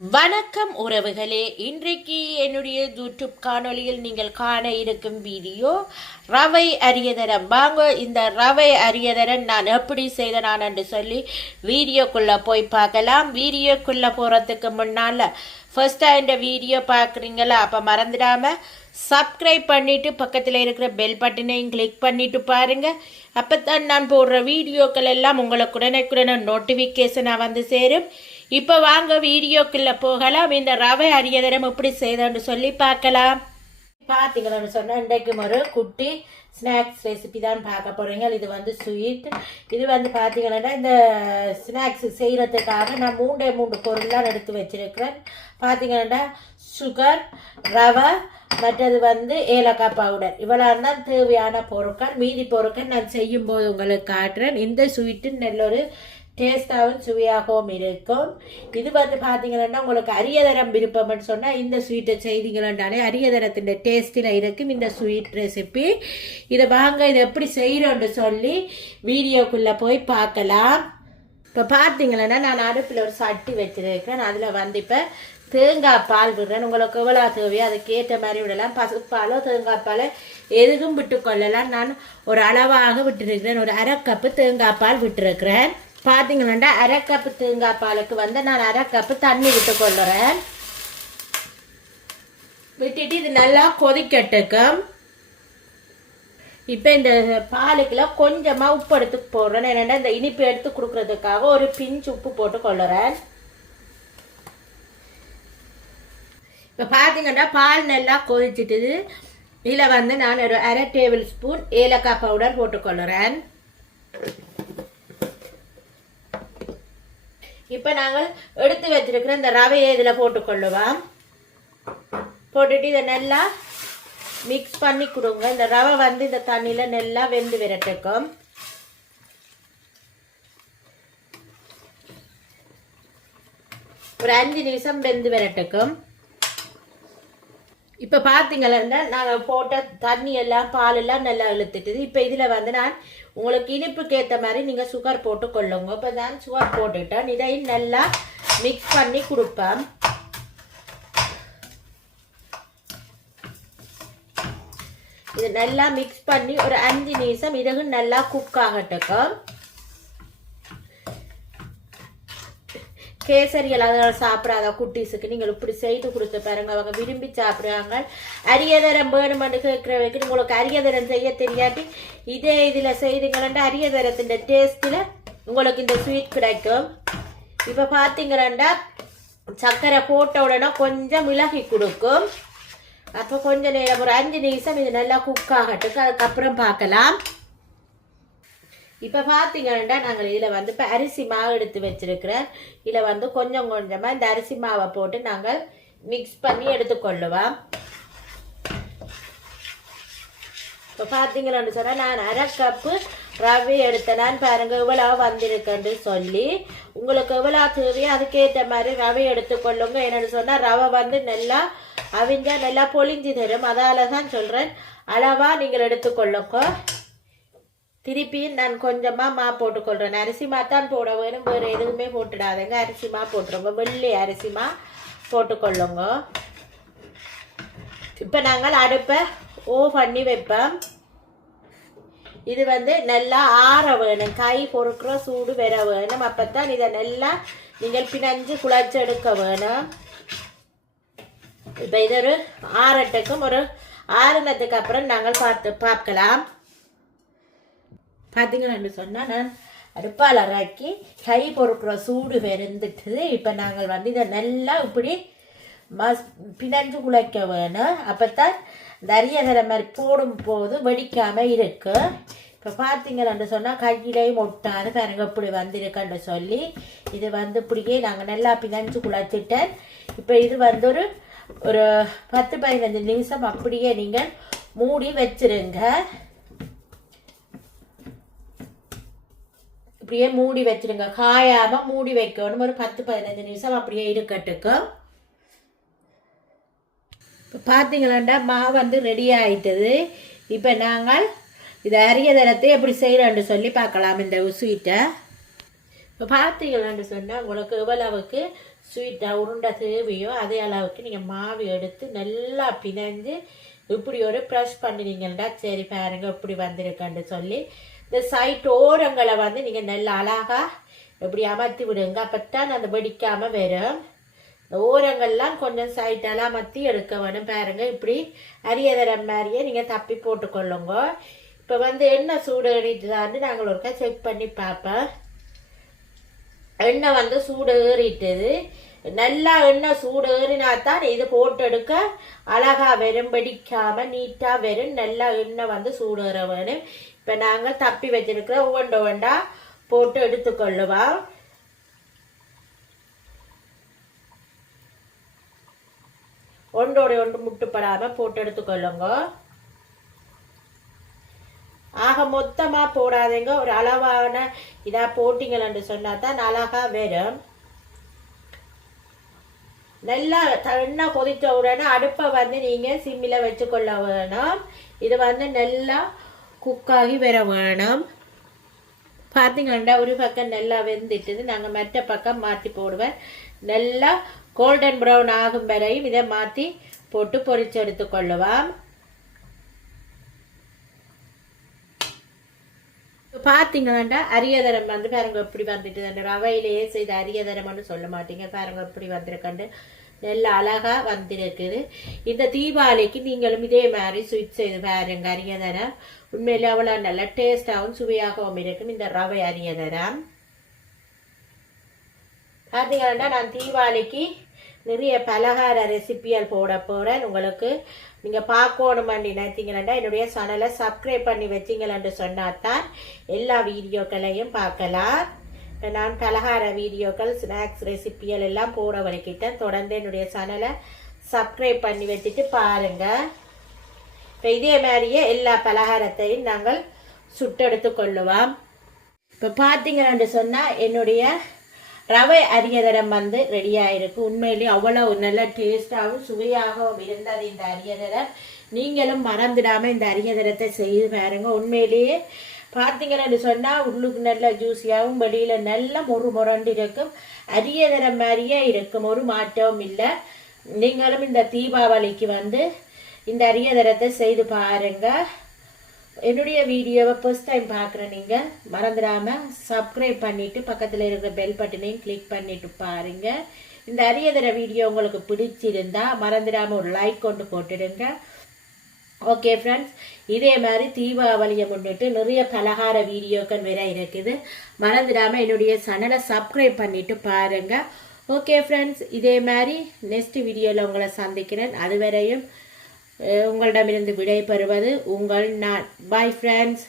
வணக்கம் உறவுகளே, இன்றைக்கு என்னுடைய யூடியூப் காணொளியில் நீங்கள் காண இருக்கும் வீடியோ ரவை அரியதரம். வாங்க இந்த ரவை அரியதரம் நான் எப்படி செய்தேன் என்று சொல்லி வீடியோக்குள்ளே போய் பார்க்கலாம். வீடியோக்குள்ளே போகிறதுக்கு முன்னால் ஃபர்ஸ்ட்டாக இந்த வீடியோ பார்க்குறீங்களா? அப்போ மறந்துடாமல் சப்ஸ்கிரைப் பண்ணிவிட்டு பக்கத்தில் இருக்கிற பெல் பட்டனையும் கிளிக் பண்ணிவிட்டு பாருங்கள். அப்போ தான் நான் போடுற வீடியோக்கள் எல்லாம் உங்களுக்கு உடனுக்குடனே நோட்டிஃபிகேஷனாக வந்து சேரும். இப்போ வாங்க வீடியோக்குள்ளே போகலாம். இந்த ரவை அரியதரம் எப்படி செய்தோன்னு சொல்லி பார்க்கலாம். பார்த்தீங்களான்னு சொன்னால் இன்றைக்கும் ஒரு குட்டி ஸ்நாக்ஸ் ரெசிபி தான் பார்க்க போகிறீங்க. இது வந்து ஸ்வீட். இது வந்து பார்த்தீங்கன்னா இந்த ஸ்நாக்ஸ் செய்கிறதுக்காக நான் மூன்று பொருள்லாம் எடுத்து வச்சுருக்கிறேன். பார்த்தீங்கன்னா சுகர், ரவை, மற்றது வந்து ஏலக்காய் பவுடர். இவ்வளோ தான் தேவையான பொருட்கள். மீதி பொருட்கள் நான் செய்யும்போது உங்களுக்கு காட்டுறேன். இந்த ஸ்வீட்டு நல்ல ஒரு டேஸ்ட்டாகவும் சுவையாகவும் இருக்கும். இது வந்து பார்த்தீங்கன்னா உங்களுக்கு அரியதரம் விருப்பம்னு சொன்னால் இந்த ஸ்வீட்டை செய்தீங்களாண்டாலே அரியதரத்தின் டேஸ்ட்டில் இருக்கும் இந்த ஸ்வீட் ரெசிபி. இதை வாங்க இதை எப்படி செய்கிறோன்னு சொல்லி வீடியோக்குள்ளே போய் பார்க்கலாம். இப்போ பார்த்தீங்கன்னா நான் அடுப்பில் ஒரு சட்டி வச்சுருக்கிறேன். அதில் வந்து இப்போ தேங்காய் பால் விடுறேன். உங்களுக்கு எவ்வளோ தேவையோ அதுக்கேற்ற மாதிரி விடலாம். பசுப்பாலோ தேங்காய் பால் எதுவும் விட்டுக்கொள்ளலாம். நான் ஒரு அளவாக விட்டுருக்கிறேன். ஒரு அரை கப்பு தேங்காய் பால் விட்டுருக்கிறேன். பார்த்தீங்கன்னா அரை கப்பு தேங்காய் பாலுக்கு வந்து நான் அரை கப்பு தண்ணி விட்டு கொள்ளுறேன். விட்டுட்டு இது நல்லா கொதிக்கட்டுக்கும். இப்போ இந்த பாலுக்குலாம் கொஞ்சமாக உப்பு எடுத்து போடுறேன். என்னென்னா இந்த இனிப்பு எடுத்து கொடுக்கறதுக்காக ஒரு பிஞ்சு உப்பு போட்டு கொள்ளுறேன். இப்போ பார்த்தீங்கன்னா பால் நல்லா கொதிச்சிட்டுது. இதில் வந்து நான் ஒரு அரை டேபிள் ஸ்பூன் ஏலக்காய் பவுடர் போட்டுக்கொள்ளுறேன். இப்போ நாங்கள் எடுத்து வச்சிருக்கிற இந்த ரவையை இதில் போட்டுக்கொள்ளுவோம். போட்டுட்டு இதை நல்லா மிக்ஸ் பண்ணி கொடுங்க. இந்த ரவை வந்து இந்த தண்ணியில் நல்லா வெந்து விரட்டுக்கும். ஒரு 5 நிமிஷம் வெந்து விரட்டுக்கும். இப்போ பார்த்தீங்கன்னா நாங்கள் போட்ட தண்ணி எல்லாம் பால் எல்லாம் நல்லா இழுத்துட்டுது. இப்போ இதில் வந்து நான் உங்களுக்கு இனிப்புக்கு ஏற்ற மாதிரி நீங்கள் சுகர் போட்டு கொள்ளுங்க. இப்போ நான் சுகர் போட்டுக்கிட்டேன். இதையும் நல்லா மிக்ஸ் பண்ணி கொடுப்பேன். இது நல்லா மிக்ஸ் பண்ணி ஒரு 5 நிமிஷம் இதுக்கு நல்லா குக் ஆகட்டுக்கும். கேசரிகள் அதனால் சாப்பிடாத குட்டீஸுக்கு நீங்கள் இப்படி செய்து கொடுத்து பாருங்க. அவங்க விரும்பி சாப்பிடுவாங்க. அரியதரம் வேணுமென்று கேட்குறவைக்கு உங்களுக்கு அரியதரம் செய்ய தெரியாட்டி இதே இதில் செய்தீங்கன்னா அரியதரத்தின் டேஸ்ட்டில் உங்களுக்கு இந்த ஸ்வீட் கிடைக்கும். இப்போ பார்த்தீங்கன்னா சர்க்கரை போட்ட உடனே கொஞ்சம் மிளகி கொடுக்கும். அப்போ கொஞ்சம் நேரம் ஒரு 5 நிமிஷம் இது நல்லா குக் ஆகட்டுக்கு. அதுக்கப்புறம் பார்க்கலாம். இப்போ பார்த்தீங்கன்னா நாங்கள் இதில் வந்து இப்போ அரிசி மாவு எடுத்து வச்சிருக்கிறேன். இதில் வந்து கொஞ்சம் கொஞ்சமாக இந்த அரிசி மாவை போட்டு நாங்கள் மிக்ஸ் பண்ணி எடுத்துக்கொள்ளுவோம். இப்போ பார்த்தீங்கன்னு சொன்னால் நான் அரை கப்பு ரவை எடுத்தேனான்னு பாருங்கள் எவ்வளோ வந்திருக்குன்னு சொல்லி. உங்களுக்கு எவ்வளோ தேவையோ அதுக்கேற்ற மாதிரி ரவை எடுத்துக்கொள்ளுங்க. என்னென்னு சொன்னால் ரவை வந்து நல்லா அவிஞ்சா நல்லா பொழிஞ்சு தரும். அதால் தான் சொல்கிறேன் அளவாக நீங்கள் எடுத்துக்கொள்ளுங்க. திருப்பி நான் கொஞ்சமாக மா போட்டுக்கொள்கிறேன். அரிசி மா தான் போட வேணும், வேறு எதுவுமே போட்டுடாதுங்க. அரிசி மா போட்டுருங்க. வெள்ளை அரிசி மா போட்டுக்கொள்ளுங்க. இப்போ நாங்கள் அடுப்பை பண்ணி வைப்போம். இது வந்து நல்லா ஆற வேணும். கை பொறுக்கிற சூடு வர வேணும். அப்போ தான் இதை நல்லா நீங்கள் பிணைஞ்சு குழச்சி எடுக்க வேணும். இப்போ இது ஒரு ஆறட்டுக்கும் ஒரு ஆறுனதுக்கு அப்புறம் நாங்கள் பார்க்கலாம். பார்த்தீங்கன்னு சொன்னால் நான் அடுப்பால் இறக்கி கை பொறுக்கிற சூடு வெறுந்துட்டுது. இப்போ நாங்கள் வந்து இதை நல்லா இப்படி பிணைஞ்சு குழைக்க வேணும். அப்போ தான் இந்த அரியதர மாதிரி போடும் போது வெடிக்காமல் இருக்கு. இப்போ பார்த்தீங்கன்னு சொன்னால் கையிலையும் ஒட்டாது பாருங்க இப்படி வந்திருக்குன்னு சொல்லி இது வந்து இப்படியே நாங்கள் நல்லா பிணைஞ்சு குழைச்சிட்டேன். இப்போ இது வந்து ஒரு 10-15 நிமிஷம் அப்படியே நீங்கள் மூடி வச்சிருங்க. இப்படியே மூடி வச்சிருங்க. காயாமல் மூடி வைக்கணும். ஒரு 10-15 நிமிஷம் அப்படியே இருக்கட்டுக்கும். இப்போ பார்த்தீங்களாண்டா மாவு வந்து ரெடி ஆகிட்டது. இப்போ நாங்கள் இதை அரியதரத்தை எப்படி செய்கிறோன்னு சொல்லி பார்க்கலாம் இந்த ஸ்வீட்டை. இப்போ பார்த்தீங்களான்னு சொன்னால் உங்களுக்கு எவ்வளவுக்கு ஸ்வீட் உருண்டை தேவையோ அதே அளவுக்கு நீங்கள் மாவு எடுத்து நல்லா பிணைஞ்சு இப்படி ஒரு ப்ரெஷ் பண்ணினீங்கன்னா சரி பாருங்க இப்படி வந்திருக்கேன்னு சொல்லி இந்த சைட் ஓரங்களை வந்து நீங்கள் நல்லா அழகாக இப்படி அமர்த்தி விடுங்க. அப்போத்தான் அந்த வெடிக்காமல் வரும். இந்த ஓரங்கள்லாம் கொஞ்சம் சைட்டெல்லாம் அமர்த்தி எடுக்க வேணும். பாருங்க இப்படி அரியதர மாதிரியே நீங்கள் தப்பி போட்டுக்கொள்ளுங்க. இப்போ வந்து எண்ணெய் சூடு ஏறிட்டுதான்னு நாங்கள் ஒருக்கா செக் பண்ணி பார்ப்பேன். எண்ணெய் வந்து சூடு ஏறிட்டுது. நல்லா எண்ணெய் சூடு ஏறினாத்தான் இது போட்டு எடுக்க அழகா வெறும் வெடிக்காமல் நீட்டாக வெறும் நல்லா எண்ணெய் வந்து சூடு ஏற வேணும். இப்போ நாங்கள் தப்பி வச்சிருக்கிற ஒவ்வொண்டா போட்டு எடுத்துக்கொள்ளுவோம். ஒன்றோட ஒன்று முட்டுப்படாமல் போட்டு எடுத்துக்கொள்ளுங்க. ஆக மொத்தமாக போடாதீங்க. ஒரு அளவான இதாக போட்டிங்கன்னு சொன்னா தான் அழகா வரும். நல்லா எண்ணெய் கொதித்த உடனே அடுப்பை வந்து நீங்கள் சிம்மில் வச்சுக்கொள்ள வேணும். இது வந்து நல்லா குக்காகி வர வேணும். பார்த்தீங்கன்னா ஒரு பக்கம் நல்லா வெந்துட்டுது. நாங்கள் மற்ற பக்கம் மாற்றி போடுவேன். நல்லா கோல்டன் ப்ரௌன் ஆகும் வரையும் இதை மாற்றி போட்டு பொரிச்சு எடுத்துக்கொள்ளுவோம். பார்த்தீங்கன்னா அரியதரம் வந்து பாருங்க எப்படி வந்துட்டு ரவையிலேயே செய்த அரியதரம்னு சொல்ல மாட்டீங்க. பாருங்க எப்படி வந்திருக்கண்டு நல்லா அழகா வந்திருக்குது. இந்த தீபாவளிக்கு நீங்களும் இதே மாதிரி ஸ்வீட் செய்து பாருங்க. அரியதரம் உண்மையிலே அவ்வளோ நல்ல டேஸ்டாகவும் சுவையாகவும் இருக்கும் இந்த ரவை அரியதரம். பார்த்தீங்கன்னா நான் தீபாவளிக்கு நிறைய பலகார ரெசிபிகள் போட போகிறேன். உங்களுக்கு நீங்கள் பார்க்கணுமென்னு நினைத்தீங்கன்னா என்னுடைய சேனலை சப்ஸ்கிரைப் பண்ணி வச்சிங்களன்னு சொன்னாதான் எல்லா வீடியோக்களையும் பார்க்கலாம். நான் பலகார வீடியோக்கள் ஸ்நாக்ஸ் ரெசிபிகள் எல்லாம் போட வரைக்கிட்டேன். தொடர்ந்து என்னுடைய சேனலை சப்ஸ்கிரைப் பண்ணி வச்சுட்டு பாருங்கள். இப்போ இதே மாதிரியே எல்லா பலகாரத்தையும் நாங்கள் சுட்டெடுத்து கொள்ளுவோம். இப்போ பார்த்தீங்கன்னு சொன்னால் என்னுடைய ரவை அரியதரம் வந்து ரெடியாக இருக்கு. உண்மையிலேயே அவ்வளோ நல்ல டேஸ்டாகவும் சுவையாகவும் இருந்தது இந்த அரியதரம். நீங்களும் மறந்துடாமல் இந்த அரியதரத்தை செய்து பாருங்க. உண்மையிலேயே பார்த்தீங்கன்னு சொன்னால் உள்ளுக்கு நல்ல ஜூஸியாகவும் வெளியில் நல்ல முரண்டு இருக்கும். அரியதரம் மாதிரியே இருக்கும், ஒரு மாற்றமும் இல்லை. நீங்களும் இந்த தீபாவளிக்கு வந்து இந்த அரியதரத்தை செய்து பாருங்க. என்னுடைய வீடியோவை ஃபர்ஸ்ட் டைம் பார்க்குற நீங்கள் மறந்துடாமல் சப்ஸ்கிரைப் பண்ணிவிட்டு பக்கத்தில் இருக்கிற பெல் பட்டனையும் கிளிக் பண்ணிவிட்டு பாருங்கள். இந்த அரியதர வீடியோ உங்களுக்கு பிடிச்சிருந்தா மறந்துடாமல் ஒரு லைக் கொண்டு போட்டுடுங்க. ஓகே ஃப்ரெண்ட்ஸ், இதே மாதிரி தீபாவளியை முன்னிட்டு நிறைய பலகார வீடியோக்கள் வேற இருக்குது. மறந்துடாமல் என்னுடைய சேனலை சப்ஸ்கிரைப் பண்ணிவிட்டு பாருங்கள். ஓகே ஃப்ரெண்ட்ஸ், இதே மாதிரி நெக்ஸ்ட் வீடியோவில் உங்களை சந்திக்கிறேன். அதுவரையும் உங்களிடமிருந்து விடை பெறுவது உங்கள் நான். Bye friends.